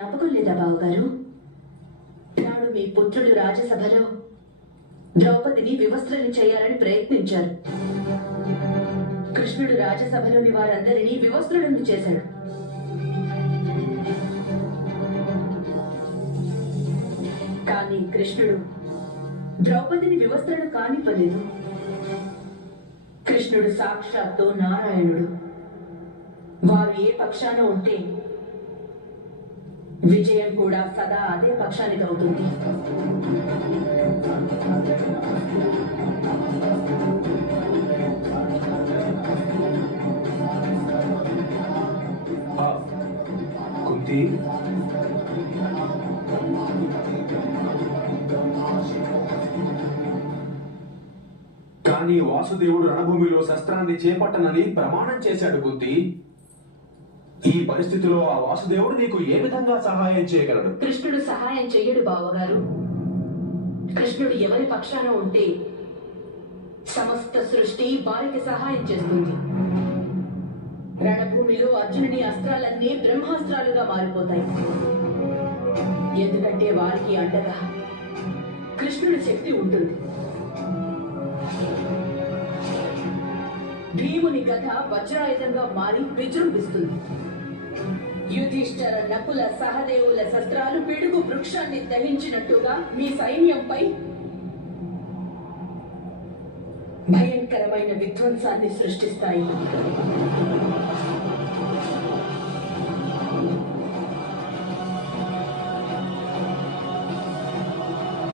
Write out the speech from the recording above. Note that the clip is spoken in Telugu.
జ్ఞాపకం లేదా బావగారు? నాడు మీ పుత్రుడు రాజసభలో ద్రౌపదిని వివస్త్రని చేయాలని ప్రయత్నించారు. కృష్ణుడు రాజసభలోని వారందరినీ వివస్త్రులను చేశాడు. కానీ కృష్ణుడు ద్రౌపదిని వివస్త్రను కానివ్వలేదు. కృష్ణుడు సాక్షాత్తు నారాయణుడు. వారు ఏ పక్షాన ఉంటే విజయం కూడా సదా అదే పక్షానికి అవుతుంది. కుంతి, కానీ వాసుదేవుడు రణభూమిలో శస్త్రాన్ని చేపట్టనని ప్రమాణం చేశాడు కుంతి. ఈ పరిస్థితిలో ఆ వాసుదేవుడు నీకు ఏ విధంగా సహాయం చేయగలడు? కృష్ణుడు సహాయం చెయ్యడు బావగారు. కృష్ణుడు ఎవరి పక్షాన ఉంటే సమస్త సృష్టి వారికి సహాయం చేస్తుంది. రణభూమిలో అర్జునుని అస్త్రాలన్నీ బ్రహ్మాస్త్రాలుగా మారిపోతాయి. ఎందుకంటే వారికి అండగా కృష్ణుడి శక్తి ఉంటుంది. భీముని కథ వజ్రాయుధంగా మారి విజృంభిస్తుంది. యుధిష్ఠర, నకుల, సహదేవుల శస్త్రాలు పిడుగు వృక్షాన్ని దహించినట్టుగా మీ సైన్యంపై భయంకరమైన విధ్వంసాన్ని సృష్టిస్తాయి.